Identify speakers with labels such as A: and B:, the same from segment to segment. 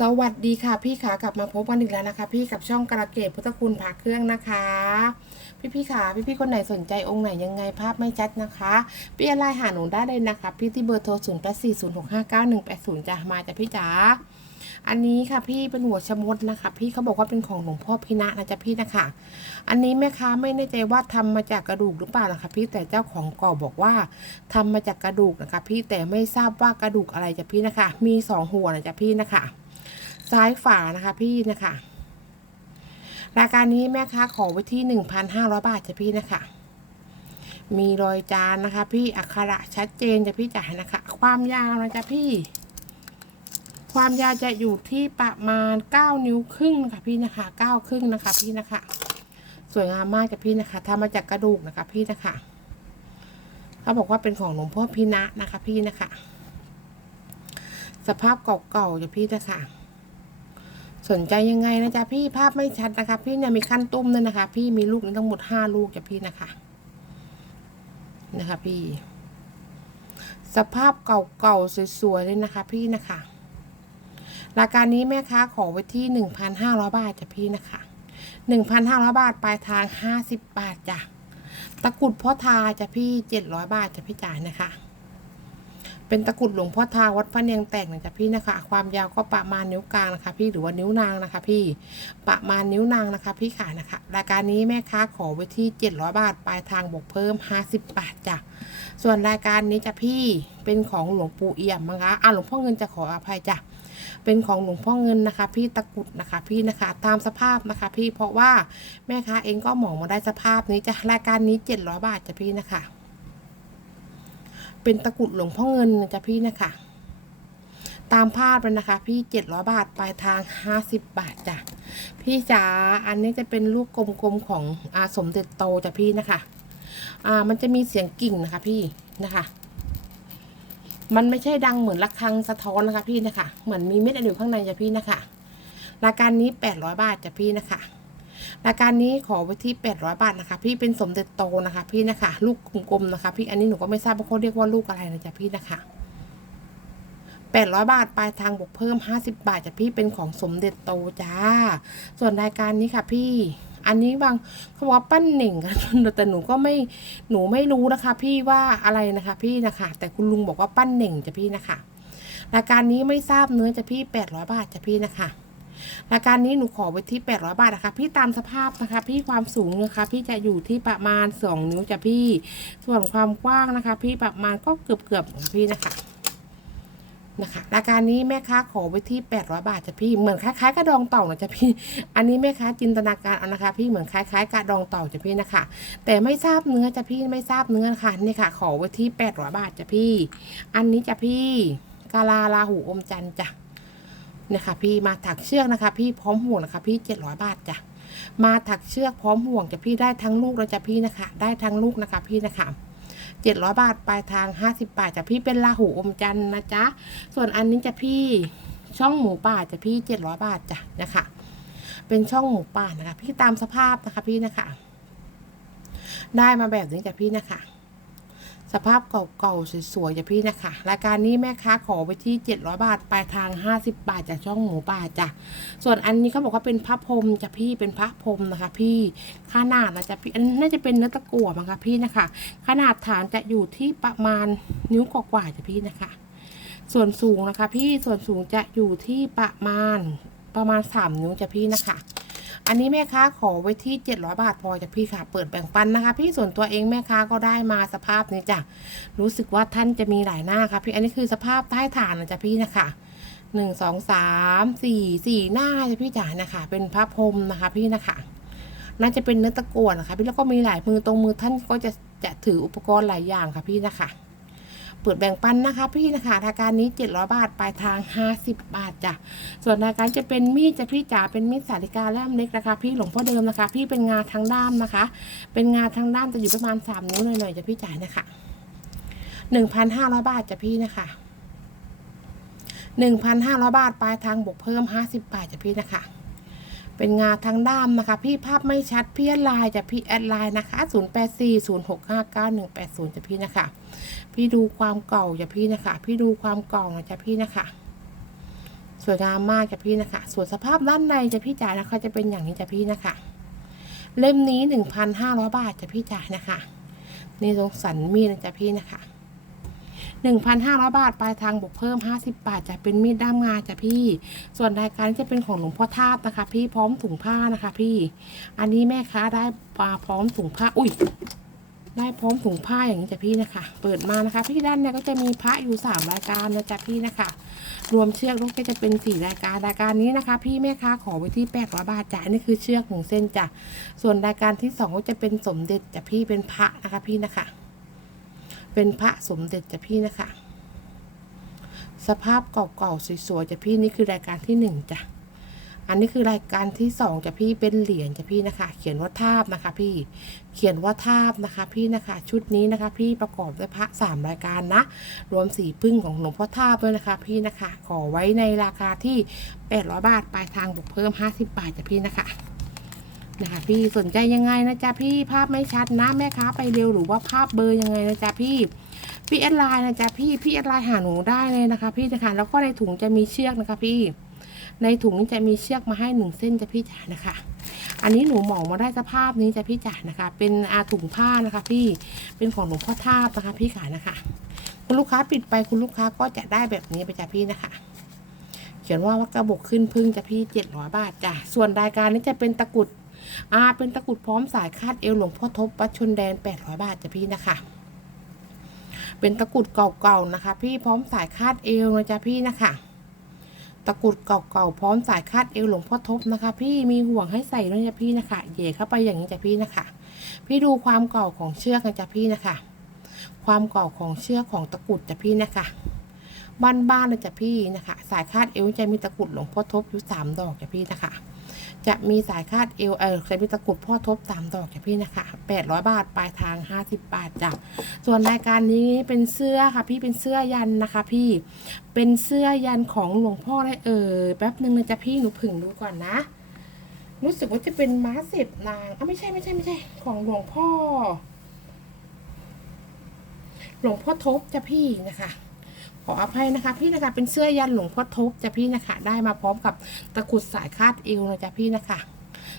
A: สวัสดีค่ะพี่ขากลับมาพบกันอีกแล้วนะคะ พี่กับช่องกระเกตพุทธคุณผาเครื่องนะคะ พี่พี่ขาพี่พี่คนไหนสนใจองค์ไหนยังไงภาพไม่ชัดนะคะพี่ไลน์หาหนูได้เลยนะคะ พี่ที่เบอร์โทร0 8 4 0 6 5 9 1 8 0จะมาจากพี่จ๋าอันนี้ค่ะพี่เป็นหัวชะมดนะคะ พี่เขาบอกว่าเป็นของหลวงพ่อพินะนะจ๊ะพี่นะคะ อันนี้แม่ค้าไม่แน่ใจว่าทำมาจากกระดูกหรือเปล่านะคะ พี่แต่เจ้าของก่อบอกว่าทำมาจากกระดูกนะคะ พี่แต่ไม่ทราบว่ากระดูกอะไรจ้ะพี่นะคะ มีสองหัวนะจ๊ะพี่นะคะ ซ้ายฝานะคะพี่นะคะ รายการนี้แม่ค้าขอไว้ที่หนึ่งพันห้าร้อยบาทจ้ะพี่นะคะ มีรอยจานนะคะ พี่อักขระชัดเจนจ้ะพี่จ๋านะคะ ความยาวนะจ๊ะพี่ ความยาวจะอยู่ที่ประมาณเก้านิ้วครึ่งนะคะพี่นะคะเก้าครึ่งนะคะ พี่นะคะ สวยงามมากจ้ะพี่นะคะทำมาจากกระดูกนะคะพี่นะคะเขาบอกว่าเป็นของหลวงพ่อพินะนะคะ พี่นะคะ สภาพเก่าๆจ้ะพี่นะคะ สนใจยังไงนะจ๊ะพี่ภาพไม่ชัดนะคะ พี่เนี่ยมีขั้นตุ้มด้วยนะคะ พี่มีลูกนี้ทั้งหมดห้าลูกจ้ะพี่นะคะ นะคะพี่ สภาพเก่าๆสวยๆเลยนะคะ พี่นะคะรายการนี้แม่ค้าขอไว้ที่หนึ่งพันห้าร้อยบาทจ้ะพี่นะคะหนึ่งพันห้าร้อยบาทปลายทางห้าสิบบาทจ้ะตะกรุดพ่อทาจ้ะพี่เจ็ดร้อยบาทจ้ะพี่จ่ายนะคะ เป็นตะกรุดหลวงพ่อทาวัดพระเนียงแตกนะจ๊ะพี่นะคะ ความยาวก็ประมาณนิ้วกลางนะคะ พี่หรือว่านิ้วนางนะคะ พี่ประมาณนิ้วนางนะคะ พี่ขายนะคะรายการนี้แม่ค้าขอไว้ที่ 700 บาทปลายทางบวกเพิ่ม 50 บาทจ้ะส่วนรายการนี้จ้ะพี่เป็นของหลวงปู่เอี่ยมนะคะอะหลวงพ่อเงินจะขออภัยจ้ะเป็นของหลวงพ่อเงินนะคะ พี่ตะกรุดนะคะ พี่นะคะตามสภาพนะคะ พี่เพราะว่าแม่ค้าเองก็หมองมาได้สภาพนี้จ้ะรายการนี้ 700 บาทจ้ะพี่นะคะ เป็นตะกรุดหลวงพ่อเงินนะจ๊ะพี่นะคะ ตามภาพเลยนะคะ พี่เจ็ดร้อยบาทปลายทางห้าสิบบาทจ้ะพี่จ๋าอันนี้จะเป็นลูกกลมๆของอาสมเด็จโตจ้ะพี่นะคะ อ่ามันจะมีเสียงกิ่งนะคะ พี่นะคะ มันไม่ใช่ดังเหมือนระฆังสะท้อนนะคะ พี่นะคะ เหมือนมีเม็ดอะไรอยู่ข้างในจ้ะพี่นะคะรายการนี้แปดร้อยบาทจ้ะพี่นะคะ รายการนี้ขอไว้ที่ 800 บาทนะคะ พี่เป็นสมเด็จโตนะคะ พี่นะคะ ลูกกลมๆนะคะ พี่อันนี้หนูก็ไม่ทราบว่าเขาเรียกว่าลูกอะไรนะจ๊ะพี่นะคะ800 บาท ปลายทางบวกเพิ่ม 50 บาทจ้ะพี่เป็นของสมเด็จโตจ้า ส่วนรายการนี้ค่ะพี่ อันนี้บางเขาบอกว่าปั้นหน่งกันแต่หนูก็ไม่หนูไม่รู้นะคะ พี่ว่าอะไรนะคะ พี่นะคะ แต่คุณลุงบอกว่าปั้นหน่งจ้ะพี่นะคะ รายการนี้ไม่ทราบเนื้อจ้ะพี่ 800 บาทจ้ะพี่นะคะ รายการนี้หนูขอไว้ที่ 800 บาทนะคะ พี่ตามสภาพนะคะ พี่ความสูงนะคะ พี่จะอยู่ที่ประมาณ 2 นิ้วจ้ะพี่ ส่วนความกว้างนะคะ พี่ประมาณก็เกือบเกือบๆพี่นะคะนะคะรายการนี้แม่ค้าขอไว้ที่ 800 บาทจ้ะพี่เหมือนคล้ายๆกระดองเต่านะจ้ะพี่ อันนี้แม่ค้าจินตนาการเอานะคะ พี่เหมือนคล้ายๆกระดองเต่าจ้ะพี่นะคะ แต่ไม่ทราบเนื้อจ้ะพี่ไม่ทราบเนื้อค่ะนี่ค่ะ ขอไว้ที่ 800 บาทจ้ะพี่ อันนี้จ้ะพี่กาลาลาหูอมจันจ์จ้ะ นะคะพี่มาถักเชือกนะคะ พี่พร้อมห่วงนะคะ พี่เจ็ดร้อยบาทจ้ะมาถักเชือกพร้อมห่วงจะพี่ได้ทั้งลูกแล้วจ้ะพี่นะคะ ได้ทั้งลูกนะคะพี่นะคะเจ็ดร้อยบาทปลายทางห้าสิบบาทจ้ะพี่เป็นลาหูอมจันทร์นะจ๊ะส่วนอันนี้จะพี่ช่องหมูป่าจะพี่เจ็ดร้อยบาทจ้ะนะคะ เป็นช่องหมูป่านะคะ พี่ตามสภาพนะคะพี่นะคะ ได้มาแบบนี้จ้ะพี่นะคะ สภาพเก่าๆสวยๆจ้ะพี่นะคะรายการนี้แม่ค้าขอไปที่ 700 บาทปลายทาง 50 บาทจากช่องหมูป่าจ้ะส่วนอันนี้เขาบอกว่าเป็นพระพรมจ้ะพี่เป็นพระพรมนะคะ พี่ขนาดนะจ๊ะพี่อันนน่าจะเป็นเนื้อตะกั่วมั้งคะพี่นะคะ ขนาดฐานจะอยู่ที่ประมาณนิ้วกว่าๆจ้ะพี่นะคะ ส่วนสูงนะคะ พี่ส่วนสูงจะอยู่ที่ประมาณประมาณ 3 นิ้วจ้ะพี่นะคะ อันนี้แม่ค้าขอไว้ที่ 700 บาทพอจ้ะพี่ค่ะ เปิดแบ่งปันนะคะ พี่ส่วนตัวเองแม่ค้าก็ได้มาสภาพนี้จ้ะ รู้สึกว่าท่านจะมีหลายหน้าค่ะพี่ อันนี้คือสภาพใต้ฐานนะจ้ะพี่นะคะหนึ่งสองสามสี่สี่หน้าจ้ะพี่จ๋านะคะ เป็นพระพรหมนะคะ พี่นะคะ น่าจะเป็นเนื้อตะกั่วนะคะ พี่แล้วก็มีหลายมือตรงมือท่านก็จะจะถืออุปกรณ์หลายอย่างค่ะพี่นะคะ เปิดแบ่งปันนะคะ พี่นะคะราการนี้ 700 บาทปลายทาง 50 บาทจ้ะส่วนราการจะเป็นมีดจะพี่จ๋าเป็นมีดสาริกาแล่มเล็กนะคะ พี่หลวงพ่อเดิมนะคะ พี่เป็นงาทางด้ามนะคะ เป็นงาทางด้ามจะอยู่ประมาณ 3 นิ้วหน่อยๆจะพี่จ๋านะคะ 1,500 บาทจะพี่นะคะ1,500 บาทปลายทางบวกเพิ่ม 50 บาทจะพี่นะคะ เป็นงาทางด้ามนะคะ พี่ภาพไม่ชัดพี่แอดไลน์จะพี่แอดไลน์นะคะ 0840659180จะพี่นะคะ พี่ดูความเก่าจะพี่นะคะ พี่ดูความเก่านะจะพี่นะคะ สวยงามมากจ้ะพี่นะคะ ส่วนสภาพด้านในจะพี่จ๋านะคะจะเป็นอย่างนี้จ้ะพี่นะคะ เล่มนี้หนึ่งพันห้าร้อยบาทจ้ะพี่จ๋านะคะ นี่ตรงสันมีดนะจ้ะพี่นะคะหนึ่งพันห้าร้อยบาทปลายทางบวกเพิ่มห้าสิบบาทจะเป็นมีดด้ามงาจ้ะพี่ ส่วนรายการจะเป็นของหลวงพ่อทาบนะคะ พี่พร้อมถุงผ้านะคะ พี่ อันนี้แม่ค้าได้ปลาพร้อมถุงผ้า อุ้ย ได้พร้อมถุงผ้าอย่างนี้จ้ะพี่นะคะ เปิดมานะคะ พี่ด้านเนี่ยก็จะมีพระอยู่สามรายการนะจ๊ะพี่นะคะ รวมเชือกลูกก็จะเป็นสี่รายการรายการนี้นะคะ พี่แม่ค้าขอไว้ที่แปดร้อยบาทจ้ะนนี่คือเชือกหนึ่งเส้นจ้ะส่วนรายการที่สองก็จะเป็นสมเด็จจ้ะพี่เป็นพระนะคะพี่นะคะ เป็นพระสมเด็จจ้ะพี่นะคะ สภาพเก่าๆสวยๆจ้ะพี่นี่คือรายการที่หนึ่งจ้ะ อันนี้คือรายการที่สองจะพี่เป็นเหรียญจะพี่นะคะ เขียนว่าทาบนะคะ พี่ เขียนว่าทาบนะคะ พี่นะคะ ชุดนี้นะคะ พี่ประกอบด้วยพระสามรายการนะ รวมสีพึ่งของหลวงพ่อทาบด้วยนะคะ พี่นะคะ ขอไว้ในราคาที่800บาทปลายทางบวกเพิ่ม50บาทจะพี่นะคะนะคะพี่สนใจยังไงนะจ๊ะพี่ภาพไม่ชัดนะแม่ค้าไปเร็วหรือว่าภาพเบอร์ยังไงนะจ๊ะพี่พี่แอดไลน์นะจ๊ะพี่พี่แอดไลน์หาหนูได้เลยนะคะ พี่นะคะแล้วก็ในถุงจะมีเชือกนะคะพี่ ในถุงนี้จะมีเชือกมาให้หนึ่งเส้นจะพี่จ๋านะคะ อันนี้หนูหมามาได้สภาพนี้จะพี่จ๋านะคะ เป็นอาถุงผ้านะคะ พี่เป็นของหลวงพ่อทาบนะคะ พี่ขานะคะ คุณลูกค้าปิดไปคุณลูกค้าก็จะได้แบบนี้ไปจ้ะพี่นะคะ เขียนว่าว่ากระบอกขึ้นพึ่งจะพี่เจ็ดร้อยบาทจ้ะส่วนรายการนี้จะเป็นตะกุดอาเป็นตะกุดพร้อมสายคาดเอวหลวงพ่อทบวัดชนแดนแปดร้อยบาทจ้ะพี่นะคะเป็นตะกุดเก่าๆนะคะ พี่พร้อมสายคาดเอวนะจ๊ะพี่นะคะ ตะกุดเก่าๆพร้อมสายคาดเอวหลวงพ่อทบนะคะ พี่มีห่วงให้ใส่ด้วยจ้ะพี่นะคะเย่เข้าไปอย่างนี้จ้ะพี่นะคะ พี่ดูความเก่าของเชือกนะจ้ะพี่นะคะ ความเก่าของเชือกของตะกุดจ้ะพี่นะคะบ้านๆเลยจ้ะพี่นะคะ สายคาดเอวจะมีตะกุดหลวงพ่อทบอยู่สามดอกจ้ะพี่นะคะ จะมีสายคาดเอวเออจะมีตะกุดพ่อทบสามดอกจ้ะพี่นะคะแปดร้อยบาทปลายทางห้าสิบบาทจ้ะส่วนรายการนี้เป็นเสื้อค่ะพี่เป็นเสื้อยันนะคะ พี่เป็นเสื้อยันของหลวงพ่อได้เออแป๊บหนึ่งนะจ๊ะพี่หนูผึ่งดูก่อนนะ รู้สึกว่าจะเป็นม้าสิบนางอะไม่ใช่ไม่ใช่ไม่ใช่ ของหลวงพ่อ หลวงพ่อทบจ้ะพี่นะคะ ขออภัยนะคะ พี่นะคะเป็นเสื้อยันหลวงพ่อทบจ้ะพี่นะคะ ได้มาพร้อมกับตะกุดสายคาดเอวนะจ๊ะพี่นะคะ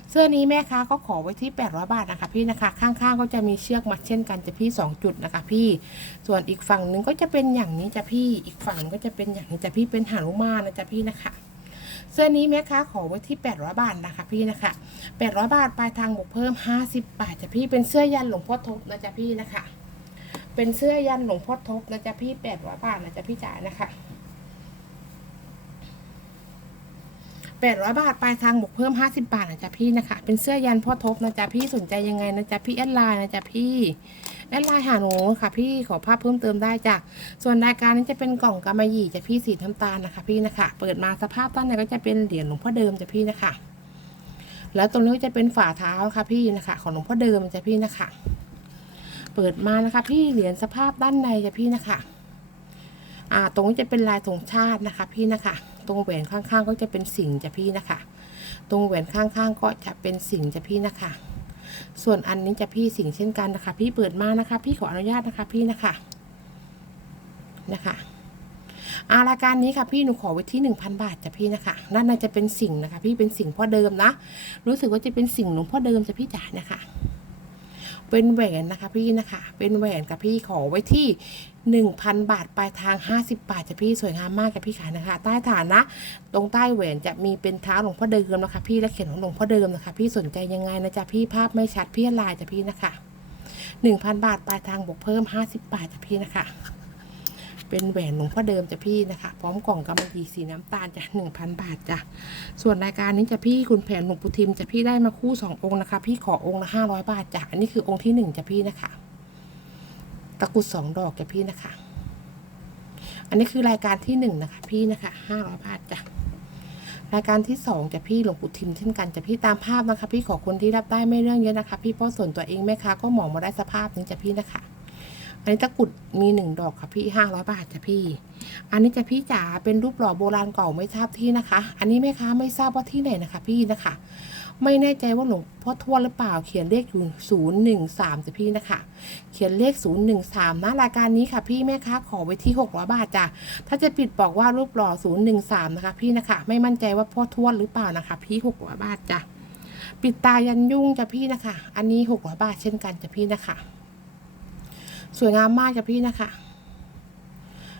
A: เสื้อนี้แม่ค้าก็ขอไว้ที่ 800 บาทนะคะ พี่นะคะ ข้างๆก็จะมีเชือกมัดเช่นกันจะพี่ 2 จุดนะคะ พี่ ส่วนอีกฝั่งหนึ่งก็จะเป็นอย่างนี้จ้ะพี่ อีกฝั่งก็จะเป็นอย่างนี้จ้ะพี่เป็นหานุมานนะจ๊ะพี่นะคะเสื้อนี้แม่ค้าขอไว้ที่ 800 บาทนะคะพี่นะคะ 800 บาทปลายทางบวกเพิ่ม 50 บาทจ้ะพี่เป็นเสื้อยันหลวงพ่อทบนะจ๊ะพี่นะคะ เป็นเสื้อยันหลวงพ่อทบนะจ๊ะพี่800บาทนะจ๊ะพี่จ๋านะคะแปดร้อยบาทปลายทางบวกเพิ่มห้าสิบาทนะจ๊ะพี่นะคะ เป็นเสื้อยันพ่อทบนะจ๊ะพี่สนใจยังไงนะจ๊ะพี่แอดไลน์นะจ๊ะพี่แอดไลน์หาหนูค่ะ พี่ขอภาพเพิ่มเติมได้จ้ะส่วนรายการนี้จะเป็นกล่องกำมะหยี่จ้ะพี่สีน้ำตาลนะคะ พี่นะคะ เปิดมาสภาพด้านในก็จะเป็นเหรียญหลวงพ่อเดิมจ้ะพี่นะคะ แล้วตรงนี้ก็จะเป็นฝ่าเท้าค่ะพี่นะคะ ของหลวงพ่อเดิมจ้ะพี่นะคะ เปิดมานะคะ พี่เหรียญสภาพด้านในจะพี่นะคะ อ่า ตรงนี้จะเป็นลายธงชาตินะคะ พี่นะคะ ตรงแหวนข้างๆ ก็จะเป็นสิงห์จะพี่นะคะ ตรงแหวนข้างๆ ก็จะเป็นสิงห์จะพี่นะคะ ส่วนอันนี้จะพี่สิงห์เช่นกันนะคะ พี่เปิดมานะคะ พี่ขออนุญาตนะคะ พี่นะคะ นะคะอารายการนี้ค่ะพี่หนูขอไว้ที่หนึ่งพันบาทจ้ะพี่นะคะด้านในจะเป็นสิงห์นะคะ พี่เป็นสิงห์พ่อเดิมนะ รู้สึกว่าจะเป็นสิงห์หลวงพ่อเดิมจ้ะพี่จ๋านะคะ เป็นแหวนนะคะพี่นะคะ เป็นแหวนกับพี่ขอไว้ที่หนึ่งพันบาทปลายทางห้าสิบาทจะพี่สวยงามมากกับพี่ขานะคะ ใต้ฐานนะ ตรงใต้แหวนจะมีเป็นเท้าหลวงพ่อเดิมนะคะ พี่และเขียนของหลวงพ่อเดิมนะคะ พี่สนใจยังไงนะจ๊ะพี่ภาพไม่ชัดพี่ลายจ้ะพี่นะคะหนึ่งพันบาทปลายทางบวกเพิ่มห้าสิบาทจ้ะพี่นะคะ เป็นแหวนหลวงพ่อเดิมจ้ะพี่นะคะ พร้อมกล่องกำมะหยี่สีน้ำตาลจ้ะหนึ่งพันบาทจ้ะส่วนรายการนี้จะพี่คุณแผนหลวงปู่ทิมจะพี่ได้มาคู่สององค์นะคะ พี่ขอองค์ละห้าร้อยบาทจ้ะอันนี้คือองค์ที่หนึ่งจ้ะพี่นะคะ ตะกรุดสองดอกจ้ะพี่นะคะ อันนี้คือรายการที่หนึ่งนะคะพี่นะคะห้าร้อยบาทจ้ะรายการที่สองจะพี่หลวงปู่ทิมเช่นกันจะพี่ตามภาพนะคะ พี่ขอคนที่รับได้ไม่เรื่องเยอะนะคะ พี่เพราะส่วนตัวเองแม่ค้าก็หมองมาได้สภาพนี้จะพี่นะคะ อันนี้ตะกุดมีหนึ่งดอกค่ะพี่ห้าร้อยบาทจ้ะพี่ อันนี้จะพี่จ๋าเป็นรูปหล่อโบราณเก่าไม่ทราบที่นะคะ อันนี้แม่ค้าไม่ทราบว่าที่ไหนนะคะ พี่นะคะ ไม่แน่ใจว่าหลวงพ่อทวดหรือเปล่า เขียนเลขอยู่ศูนย์หนึ่งสามจ้ะพี่นะคะ เขียนเลขศูนย์หนึ่งสามนะรายการนี้ค่ะ พี่แม่ค้าขอไว้ที่หกร้อยบาทจ้ะ ถ้าจะปิดบอกว่ารูปหล่อศูนย์หนึ่งสามนะคะ พี่นะคะ ไม่มั่นใจว่าพ่อทวดหรือเปล่านะคะ พี่หกร้อยบาทจ้ะ ปิดตายันยุ่งจ้ะพี่นะคะ อันนี้หกร้อยบาทเช่นกันจ้ะพี่นะคะ สวยงามมากจ้ะพี่นะคะ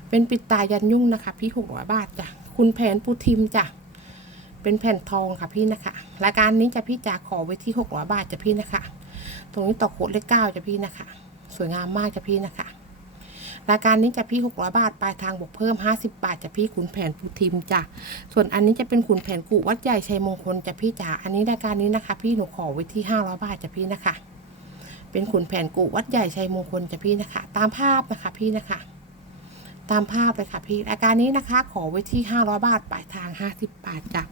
A: เป็นปิดตายันยุ่งนะคะ พี่หกร้อยบาทจ้ะคุณแผนปูทิมจ้ะเป็นแผ่นทองค่ะพี่นะคะรายการนี้จะพี่จ๋าขอไว้ที่หกร้อยบาทจ้ะพี่นะคะ ตรงนี้ต่อโคดเลขเก้าจ้ะพี่นะคะ สวยงามมากจ้ะพี่นะคะรายการนี้จะพี่หกร้อยบาท ปลายทางบวกเพิ่มห้าสิบาทจ้ะพี่ขุนแผนปูทิมจ้ะ ส่วนอันนี้จะเป็นขุนแผนกุวัดใหญ่ชัยมงคลจ้ะพี่จ๋า อันนี้รายการนี้นะคะ พี่หนูขอไว้ที่ห้าร้อยบาทจ้ะพี่นะคะ เป็นขุนแผนกุวัดใหญ่ชัยมงคลจ้ะพี่นะคะ ตามภาพนะคะพี่นะคะ ตามภาพเลยค่ะพี่ราการนี้นะคะ ขอไว้ที่ห้าร้อยบาทปลายทางห้าสิบบาทจ้ะ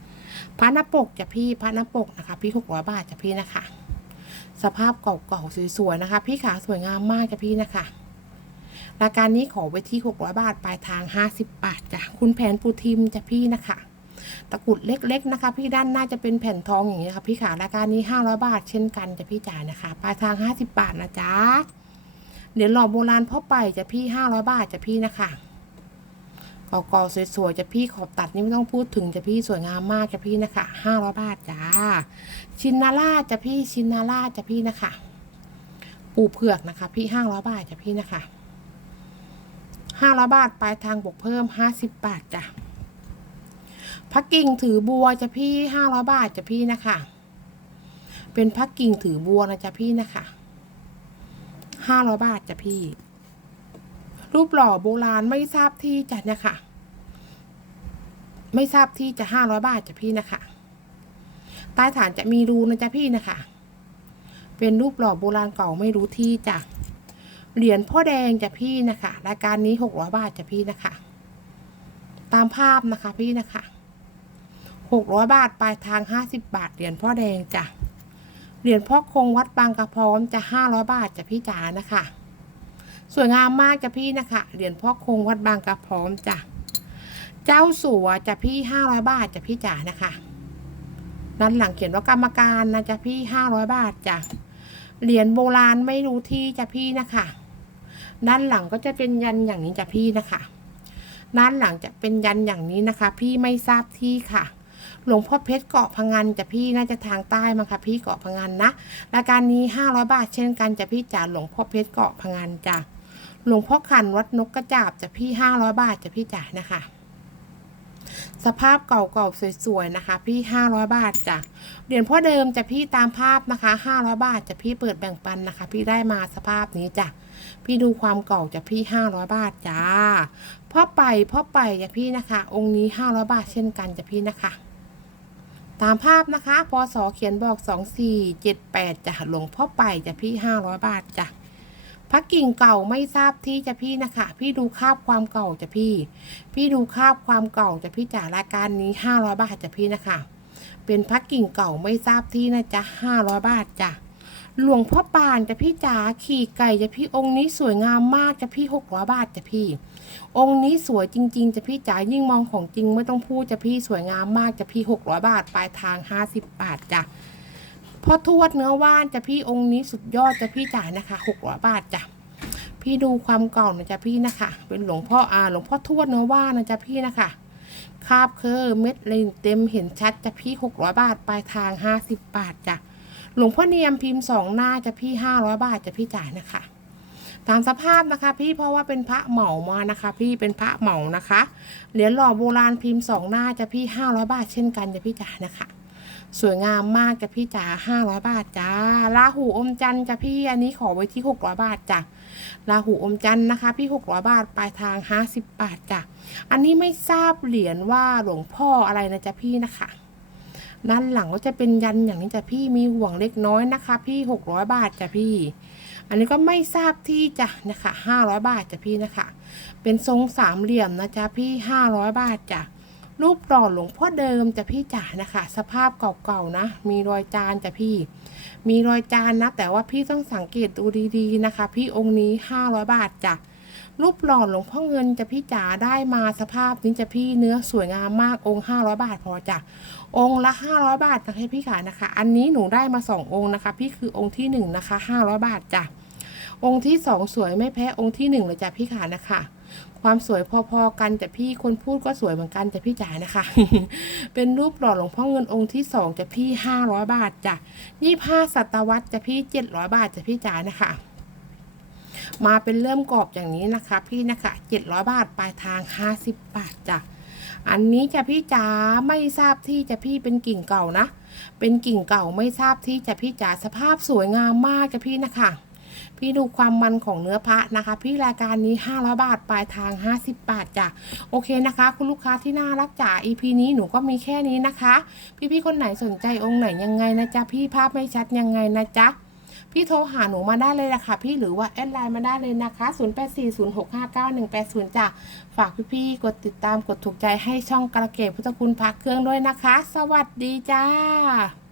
A: พระนปกจ้ะพี่พระนปกนะคะ พี่หกร้อยบาทจ้ะพี่นะคะ สภาพเก่าๆสวยๆนะคะ พี่ขาสวยงามมากจ้ะพี่นะคะรายการนี้ขอไว้ที่ 600 บาท ปลายทาง 50 บาทจ้ะ คุณแผนปูทิมจ้ะพี่นะคะ ตะกรุดเล็กๆนะคะ พี่ด้านหน้าจะเป็นแผ่นทองอย่างนี้นะคะพี่ขารายการนี้ 500 บาท เช่นกันจะพี่จ่ายนะคะปลายทาง 50 บาทนะจ๊ะเหรียญหล่อโบราณพ่อไปจะพี่ 500 บาทจะพี่นะคะก่าๆสวยๆจะพี่ขอบตัดนี่ไม่ต้องพูดถึงจะพี่สวยงามมากจะพี่นะคะ500บาทจ้า ชินนาราจะพี่ชินนาราจะพี่นะคะ ปูเผือกนะคะ พี่500บาทจะพี่นะคะห้าร้อยบาทปลายทางบวกเพิ่มห้าสิบบาทจ้ะ พักกิ่งถือบัวจะพี่ห้าร้อยบาทจะพี่นะคะ เป็นพักกิ่งถือบัวนะจ๊ะพี่นะคะห้าร้อยบาทจ้ะพี่ รูปหล่อโบราณไม่ทราบที่จ้ะเนี่ยค่ะไม่ทราบที่จะห้าร้อยบาทจ้ะพี่นะคะ ใต้ฐานจะมีรูนะจ๊ะพี่นะคะ เป็นรูปหล่อโบราณเก่าไม่รู้ที่จ้ะ เหรียญพ่อแดงจ้ะพี่นะคะ รายการนี้หกร้อยบาทจ้ะพี่นะคะ ตามภาพนะคะพี่นะคะ หกร้อยบาทปลายทางห้าสิบบาทเหรียญพ่อแดงจ้ะเหรียญพ่อคงวัดบางกระพร้อมจะห้าร้อยบาทจ้ะพี่จ๋านะคะ สวยงามมากจ้ะพี่นะคะเหรียญพ่อคงวัดบางกระพร้อมจ้ะเจ้าสัวจ้ะพี่ห้าร้อยบาทจ้ะพี่จ๋านะคะด้านหลังเขียนว่ากรรมการนะจ้ะพี่ห้าร้อยบาทจ้ะเหรียญโบราณไม่รู้ที่จ้ะพี่นะคะ ด้านหลังก็จะเป็นยันอย่างนี้จ้ะพี่นะคะ ด้านหลังจะเป็นยันอย่างนี้นะคะ พี่ไม่ทราบที่ค่ะ หลวงพ่อเพชรเกาะพังงานจะพี่น่าจะทางใต้มั้งคะพี่เกาะพังงานนะรายการนี้ห้าร้อยบาทเช่นกันจะพี่จ๋าหลวงพ่อเพชรเกาะพังงานจ้ะหลวงพ่อขันวัดนกกระจาบจะพี่ห้าร้อยบาทจะพี่จ๋านะคะ สภาพเก่าๆสวยๆนะคะ พี่ห้าร้อยบาทจ้ะเหรียญพ่อเดิมจะพี่ตามภาพนะคะห้าร้อยบาทจะพี่เปิดแบ่งปันนะคะ พี่ได้มาสภาพนี้จ้ะพี่ดูความเก่าจะพี่ห้าร้อยบาทจ้าพ่อไปพ่อไปจะพี่นะคะ องค์นี้ห้าร้อยบาทเช่นกันจะพี่นะคะ ตามภาพนะคะพศเขียนบอกสองสี่เจ็ดแปดจะหลวงพ่อไปจะพี่ห้าร้อยบาทจ้ะพระกิ่งเก่าไม่ทราบที่จะพี่นะคะ พี่ดูคาบความเก่าจะพี่ พี่ดูคาบความเก่าจะพี่จ่ารายการนี้ห้าร้อยบาทจะพี่นะคะ เป็นพักกิ่งเก่าไม่ทราบที่นะจ๊ะห้าร้อยบาทจ้ะ หลวงพ่อปานจะพี่จ๋าขี่ไก่จะพี่องค์นี้สวยงามมากจะพี่หกร้อยบาทจะพี่ องค์นี้สวยจริง ๆ จะพี่จ๋ายิ่งมองของจริงไม่ต้องพูดจะพี่สวยงามมากจะพี่หกร้อยบาทปลายทางห้าสิบบาทจ้ะพ่อทวดเนื้อว่านจะพี่องค์นี้สุดยอดจะพี่จ๋านะคะหกร้อยบาทจ้ะพี่ดูความเก่านะจ๊ะพี่นะคะ เป็นหลวงพ่ออาหลวงพ่อทวดเนื้อว่านนะจ๊ะพี่นะคะคาบเคอเม็ดเลยเต็มเห็นชัดจะพี่หกร้อยบาทปลายทางห้าสิบบาทจ้ะ หลวงพ่อเนียมพิมพ์สองหน้าจะพี่ห้าร้อยบาทจะพี่จ่ายนะคะ ตามสภาพนะคะ พี่เพราะว่าเป็นพระเหมามานะคะ พี่เป็นพระเหมานะคะเหรียญหล่อโบราณพิมพ์สองหน้าจะพี่ห้าร้อยบาทเช่นกันจะพี่จ่ายนะคะสวยงามมากจะพี่จ๋าห้าร้อยบาทจ้าลาหูอมจันจะพี่อันนี้ขอไว้ที่หกร้อยบาทจ้ะลาหูอมจันนะคะ พี่หกร้อยบาทปลายทางห้าสิบบาทจ้ะอันนี้ไม่ทราบเหรียญว่าหลวงพ่ออะไรนะจ๊ะพี่นะคะ ด้านหลังก็จะเป็นยันอย่างนี้จ้ะพี่มีห่วงเล็กน้อยนะคะ พี่หกร้อยบาทจ้ะพี่ อันนี้ก็ไม่ทราบที่จ้ะนะคะห้าร้อยบาทจ้ะพี่นะคะ เป็นทรงสามเหลี่ยมนะจ๊ะพี่ห้าร้อยบาทจ้ะรูปหล่อหลวงพ่อเดิมจ้ะพี่จ๋านะคะ สภาพเก่าๆนะ มีรอยจานจ้ะพี่ มีรอยจานนะ แต่ว่าพี่ต้องสังเกตดูดีๆนะคะ พี่องค์นี้ห้าร้อยบาทจ้ะ รูปหล่อหลวงพ่อเงินจะพี่จ๋าได้มาสภาพนี้จะพี่เนื้อสวยงามมากองค์500บาทพอจ้ะองค์ละ500บาทนะคะพี่ขานะคะ อันนี้หนูได้มา2องค์นะคะ พี่คือองค์ที่1นะคะ500บาทจ้ะองค์ที่2สวยไม่แพ้องค์ที่1เลยจ้ะพี่ขานะคะความสวยพอๆกันแต่พี่คนพูดก็สวยเหมือนกันจ้ะพี่จ๋านะคะ เป็นรูปหล่อหลวงพ่อเงินองค์ที่สองจะพี่500บาทจ้ะยี่ห้าศตวรรษจะพี่700บาทจะพี่จ๋านะคะ มาเป็นเริ่มกรอบอย่างนี้นะคะ พี่นะคะ700 บาทปลายทาง 50 บาทจ้ะอันนี้จะพี่จ๋าไม่ทราบที่จะพี่เป็นกิ่งเก่านะ เป็นกิ่งเก่าไม่ทราบที่จะพี่จ๋าสภาพสวยงามมากจ้ะพี่นะคะพี่ดูความมันของเนื้อพระนะคะ พี่รายการนี้500บาทปลายทาง 50 บาทจ้ะโอเคนะคะ คุณลูกค้าที่น่ารักจ๋า EP นี้หนูก็มีแค่นี้นะคะ พี่ๆคนไหนสนใจองค์ไหนยังไงนะจ๊ะพี่ภาพไม่ชัดยังไงนะจ๊ะ พี่โทรหาหนูมาได้เลยนะคะพี่หรือว่าแอดไลน์มาได้เลยนะคะ 0840659180จ้ะฝากพี่ๆกดติดตามกดถูกใจให้ช่องกระเกตพุทธคุณพักเครื่องด้วยนะคะ สวัสดีจ้า